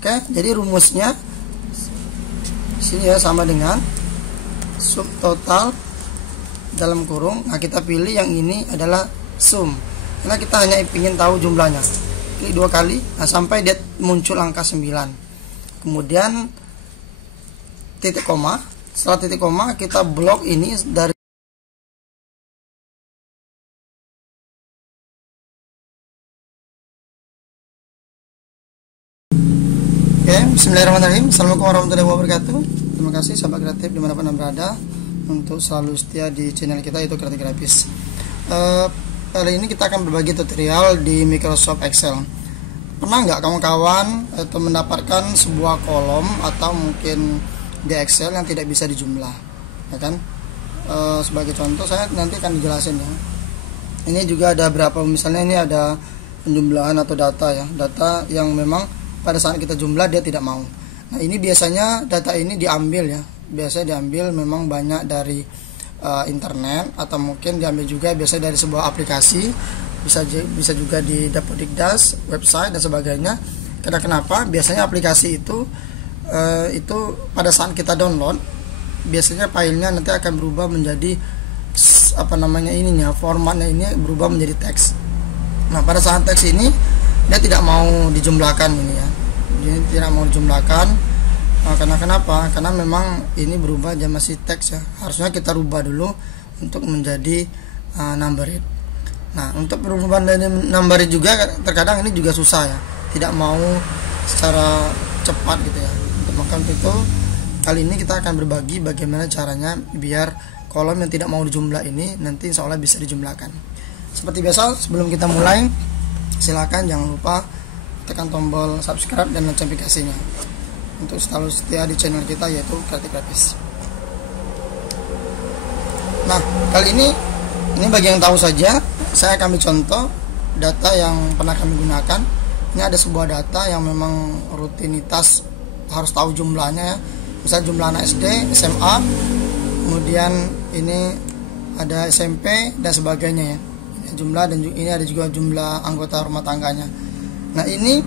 Oke, jadi rumusnya sini ya sama dengan subtotal dalam kurung. Nah, kita pilih yang ini adalah sum, karena kita hanya ingin tahu jumlahnya. Klik 2 kali, nah sampai dia muncul angka 9. Kemudian titik koma. Setelah titik koma kita blok ini dari Bismillahirrahmanirrahim. Assalamualaikum warahmatullahi wabarakatuh. Terima kasih sahabat kreatif dimanapun Anda berada untuk selalu setia di channel kita, yaitu Kreatif Grafis. Kali ini kita akan berbagi tutorial di Microsoft Excel. Pernah nggak kawan-kawan atau mendapatkan sebuah kolom atau mungkin di Excel yang tidak bisa dijumlah, ya kan? Sebagai contoh saya nanti akan dijelasin ya. Ini juga ada berapa, misalnya ini ada penjumlahan atau data ya, data yang memang pada saat kita jumlah dia tidak mau. Nah, ini biasanya data ini diambil ya, biasanya diambil memang banyak dari internet, atau mungkin diambil juga biasanya dari sebuah aplikasi, bisa juga di Dapodikdas, website dan sebagainya. Karena kenapa? Biasanya aplikasi itu pada saat kita download, biasanya filenya nanti akan berubah menjadi formatnya ini berubah menjadi teks. Nah, pada saat teks ini dia tidak mau dijumlahkan ini ya, jadi tidak mau dijumlahkan. Karena kenapa? Karena memang ini berubah aja masih teks ya, harusnya kita rubah dulu untuk menjadi numbered. Nah, untuk perubahan dari numbered juga terkadang ini juga susah ya, tidak mau secara cepat gitu ya. Untuk maka itu kali ini kita akan berbagi bagaimana caranya biar kolom yang tidak mau dijumlah ini nanti insya Allah bisa dijumlahkan. Seperti biasa, sebelum kita mulai, silakan jangan lupa tekan tombol subscribe dan notifikasinya untuk selalu setia di channel kita, yaitu Kreatif Grafis. Nah, kali ini bagi yang tahu saja, saya akan ambil contoh data yang pernah kami gunakan. Ini ada sebuah data yang memang rutinitas harus tahu jumlahnya ya. Misalnya jumlah anak SD, SMA, kemudian ini ada SMP dan sebagainya ya. Jumlah, dan ini ada juga jumlah anggota rumah tangganya. Nah, ini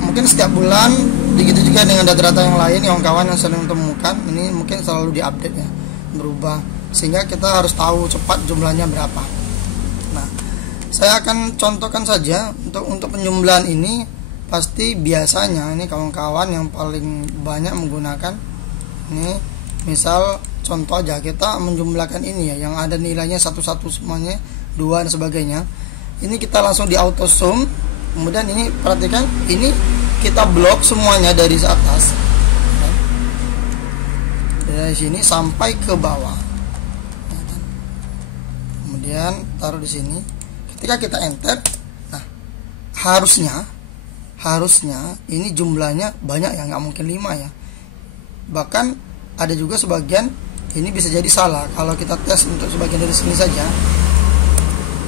mungkin setiap bulan, begitu juga dengan data-data yang lain yang kawan yang sering temukan, ini mungkin selalu diupdate ya, berubah, sehingga kita harus tahu cepat jumlahnya berapa. Nah, saya akan contohkan saja untuk penjumlahan ini. Pasti biasanya ini kawan-kawan yang paling banyak menggunakan ini, misal contoh aja kita menjumlahkan ini ya, yang ada nilainya satu-satu semuanya, 2 dan sebagainya. Ini kita langsung di auto sum. Kemudian ini perhatikan, ini kita blok semuanya dari atas, dari sini sampai ke bawah. Kemudian taruh di sini. Ketika kita enter, nah harusnya ini jumlahnya banyak ya, nggak mungkin 5 ya. Bahkan ada juga sebagian ini bisa jadi salah. Kalau kita tes untuk sebagian dari sini saja,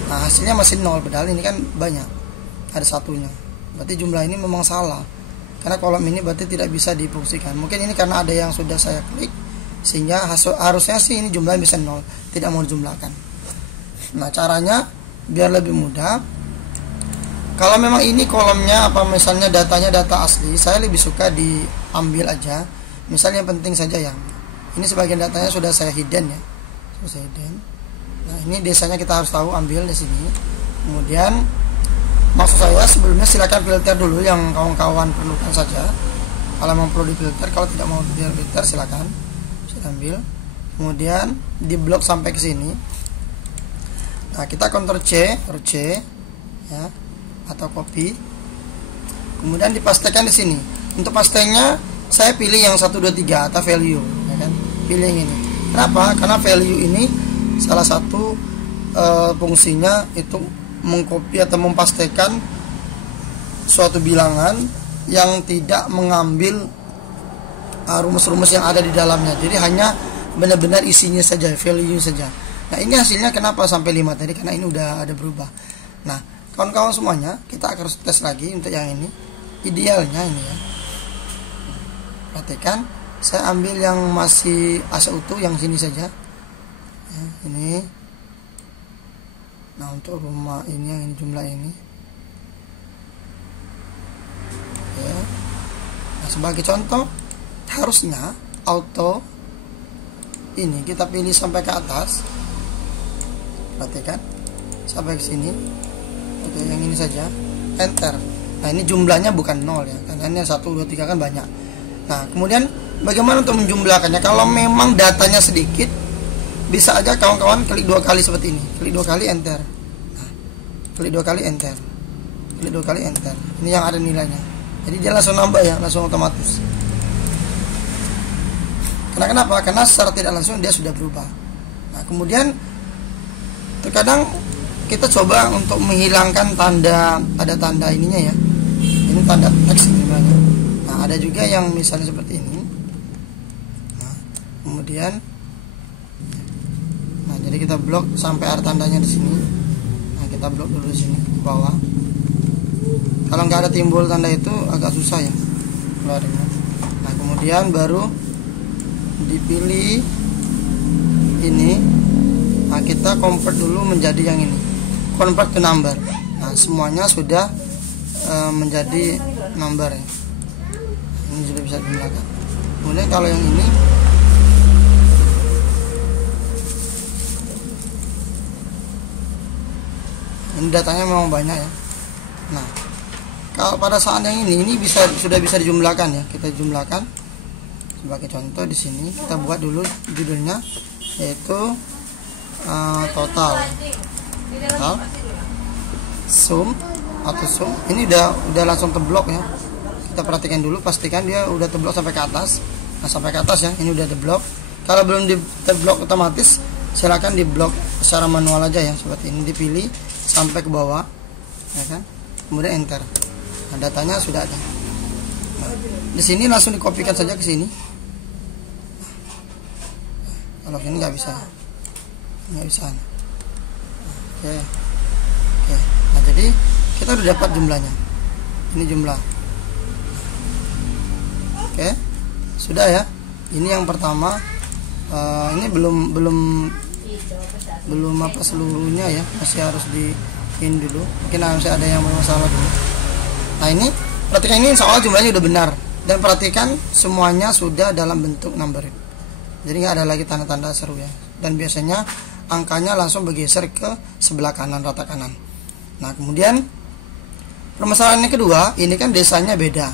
nah hasilnya masih 0, padahal ini kan banyak, ada satunya. Berarti jumlah ini memang salah, karena kolom ini berarti tidak bisa difungsikan. Mungkin ini karena ada yang sudah saya klik, sehingga harusnya sih ini jumlahnya bisa 0, tidak mau dijumlahkan. Nah, caranya biar lebih mudah, kalau memang ini kolomnya misalnya datanya data asli, saya lebih suka diambil aja. Misalnya yang penting saja yang ini, sebagian datanya sudah saya hidden ya, sudah saya hidden. Nah, ini biasanya kita harus tahu ambil di sini. Kemudian maksud saya sebelumnya silakan filter dulu yang kawan-kawan perlukan saja. Kalau mau perlu difilter, kalau tidak mau difilter silakan saya ambil. Kemudian di blok sampai ke sini. Nah, kita Ctrl C ya, atau copy. Kemudian dipastekan di sini. Untuk pastenya saya pilih yang 1 2 3 atau value ya kan. Pilih yang ini. Kenapa? Karena value ini salah satu fungsinya itu mengcopy atau mempastekan suatu bilangan yang tidak mengambil rumus-rumus yang ada di dalamnya. Jadi hanya benar-benar isinya saja, value saja. Nah, ini hasilnya kenapa sampai 5 tadi? Karena ini udah ada berubah. Nah, kawan-kawan semuanya, kita harus tes lagi untuk yang ini. Idealnya ini ya. Perhatikan, saya ambil yang masih AC utuh, yang sini saja. Ya, ini. Nah, untuk rumah ini yang ini, jumlah ini ya. sebagai contoh, harusnya auto ini kita pilih sampai ke atas. Perhatikan sampai ke sini. Oke, yang ini saja, enter. Nah, ini jumlahnya bukan 0 ya, karena ini 1, 2, 3 kan banyak. Nah, kemudian bagaimana untuk menjumlahkannya? Kalau memang datanya sedikit, bisa aja kawan-kawan klik 2 kali seperti ini. Klik 2 kali enter. Nah, klik 2 kali enter. Klik 2 kali enter. Ini yang ada nilainya. Jadi dia langsung nambah ya, langsung otomatis. Karena kenapa? Karena secara tidak langsung dia sudah berubah. Nah, kemudian terkadang kita coba untuk menghilangkan tanda, ada tanda ininya ya. Ini tanda teks sebenarnya. Nah, ada juga yang misalnya seperti ini. Nah, kemudian, nah jadi kita blok sampai ada tandanya di sini. Nah, kita blok dulu di sini ke bawah. Kalau nggak ada timbul tanda itu agak susah ya keluarnya. Nah, kemudian baru dipilih ini. Nah, kita convert dulu menjadi yang ini, convert ke number. Nah, semuanya sudah menjadi number ya. Ini sudah bisa digunakan. Kemudian kalau yang ini datanya memang banyak ya. Nah, kalau pada saat yang ini sudah bisa dijumlahkan ya. Kita jumlahkan. Sebagai contoh di sini kita buat dulu judulnya, yaitu total sum atau sum. Ini udah langsung terblok ya. Kita perhatikan dulu, pastikan dia udah terblok sampai ke atas. Nah, sampai ke atas ya, ini udah terblok. Kalau belum terblok otomatis, silakan diblok secara manual aja ya, seperti ini. Dipilih sampai ke bawah ya kan, kemudian enter. Nah, datanya sudah ada. Nah, di sini langsung dikopikan saja ke sini. Kalau ini nggak bisa, Oke. Nah, jadi kita udah dapat jumlahnya. Ini jumlah. Oke, sudah ya. Ini yang pertama. Ini belum apa seluruhnya ya, masih harus di in dulu. Mungkin masih ada yang bermasalah dulu. Nah, ini perhatikan, ini insya Allah jumlahnya udah benar, dan perhatikan semuanya sudah dalam bentuk number. Jadi nggak ada lagi tanda-tanda seru ya. Dan biasanya angkanya langsung bergeser ke sebelah kanan, rata kanan. Nah, kemudian permasalahan yang kedua, ini kan desanya beda.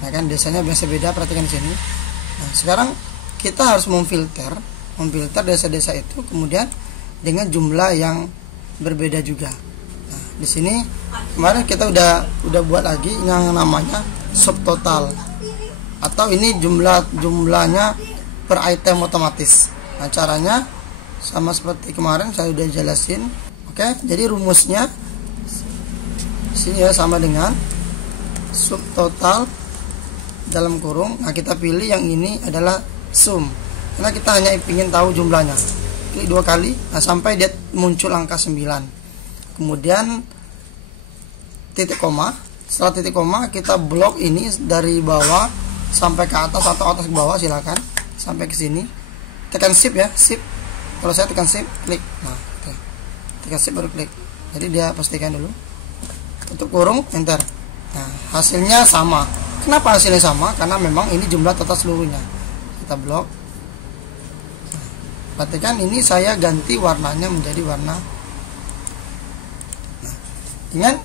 Nah, kan desanya biasa beda, perhatikan di sini. Nah, sekarang kita harus memfilter desa-desa itu kemudian dengan jumlah yang berbeda juga. Nah, di sini kemarin kita udah buat lagi yang namanya subtotal, atau ini jumlahnya per item otomatis. Nah, caranya sama seperti kemarin saya udah jelasin. Oke, jadi rumusnya sini ya, sama dengan subtotal dalam kurung. Nah, kita pilih yang ini adalah sum, karena kita hanya ingin tahu jumlahnya. Klik 2 kali, nah sampai dia muncul angka 9. Kemudian titik koma. Setelah titik koma kita blok ini dari bawah sampai ke atas atau atas ke bawah, silakan sampai ke sini. Tekan shift ya, shift. Kalau saya tekan shift, klik. Nah, oke. Tekan shift baru klik. Jadi dia pastikan dulu. Tutup kurung, enter. Nah, hasilnya sama. Kenapa hasilnya sama? Karena memang ini jumlah total seluruhnya. Kita blok. Nah, perhatikan ini saya ganti warnanya menjadi warna. Nah, ingat,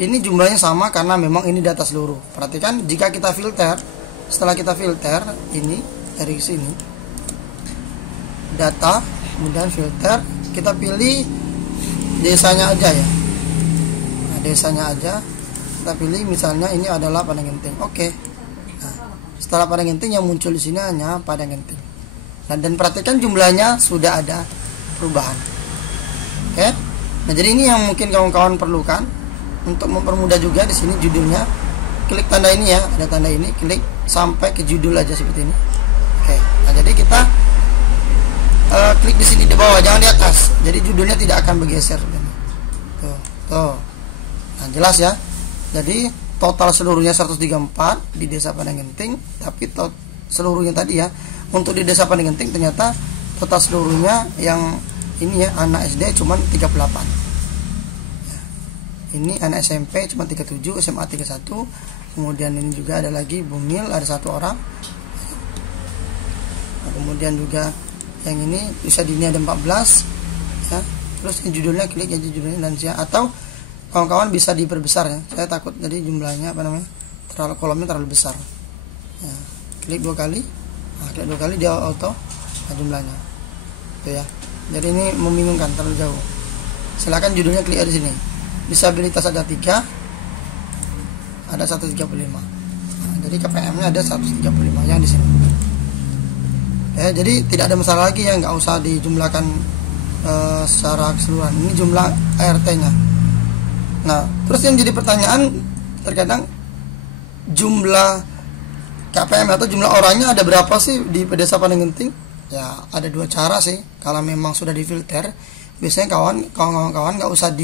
ini jumlahnya sama karena memang ini data seluruh. Perhatikan, jika kita filter, setelah kita filter ini dari sini data, kemudian filter, kita pilih desanya aja ya. Nah, desanya aja kita pilih, misalnya ini adalah Padang Genting. Oke. Nah, setelah Padang Genting yang muncul di sini hanya Padang Genting. Nah, dan perhatikan jumlahnya sudah ada perubahan. Oke. Nah, jadi ini yang mungkin kawan-kawan perlukan. Untuk mempermudah juga, di sini judulnya, klik tanda ini ya, ada tanda ini, klik sampai ke judul aja seperti ini. Oke. Nah, jadi kita klik di sini di bawah, jangan di atas. Jadi judulnya tidak akan bergeser. Tuh. Nah, jelas ya. Jadi total seluruhnya 134 di Desa Padang Genting, tapi seluruhnya tadi ya, untuk di Desa Padang Genting ternyata total seluruhnya yang ini ya, anak SD cuma 38. Ini anak SMP cuma 37, SMA 31. Kemudian ini juga ada lagi Bumil, ada 1 orang. Nah, kemudian juga yang ini bisa di ini ada 14 ya. Terus yang judulnya klik aja judulnya lansia, atau kawan-kawan bisa diperbesar ya. Saya takut jadi jumlahnya kolomnya terlalu besar. Ya, klik 2 kali. Nah, klik 2 kali dia auto jumlahnya. Tuh ya. Jadi ini membingungkan, terlalu jauh. Silakan judulnya klik di sini. Disabilitas ada 3, ada 135. Nah, jadi KPM-nya ada 135 yang di sini. Ya, jadi tidak ada masalah lagi ya, nggak usah dijumlahkan secara keseluruhan. Ini jumlah ART-nya. Nah, terus yang jadi pertanyaan terkadang jumlah KPM atau jumlah orangnya ada berapa sih di Pedesa Panengenting? Ya, ada 2 cara sih. Kalau memang sudah difilter, biasanya kawan-kawan nggak usah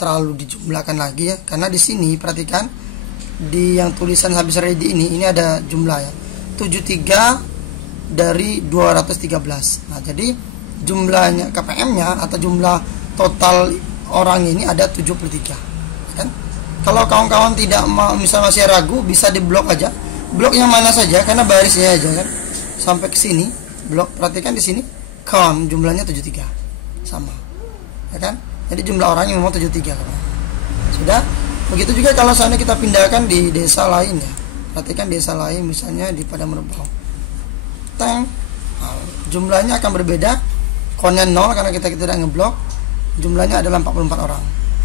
terlalu dijumlahkan lagi ya, karena di sini perhatikan di yang tulisan habis ready ini ada jumlah ya, 73 dari 213. Nah, jadi jumlahnya KPM-nya atau jumlah total orang ini ada 73 kan. Kalau kawan-kawan tidak mau, misalnya masih ragu, bisa diblok aja, blok yang mana saja karena barisnya aja kan sampai ke sini blok. Perhatikan di sini count jumlahnya 73 sama ya kan. Jadi jumlah orangnya memang 73 kan. Sudah. Begitu juga kalau seandainya kita pindahkan di desa lain ya. Perhatikan desa lain misalnya di Padang Merbau. Nah, jumlahnya akan berbeda. Konnya 0 karena kita tidak ngeblok. Jumlahnya adalah 44 orang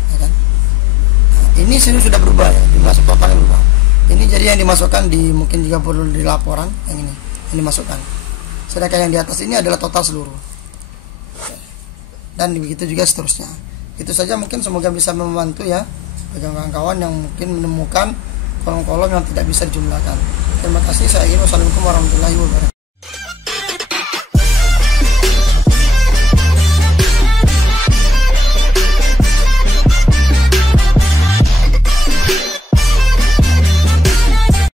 ya kan. Nah, ini sudah berubah ya, jumlah totalnya berubah. Ini jadi yang dimasukkan di mungkin jika perlu di laporan yang ini yang dimasukkan. Sedangkan yang di atas ini adalah total seluruh. Dan begitu juga seterusnya. Itu saja, mungkin semoga bisa membantu ya bagi kawan-kawan yang mungkin menemukan kolom-kolom yang tidak bisa dijumlahkan. Terima kasih. Saya Wassalamualaikum warahmatullahi wabarakatuh.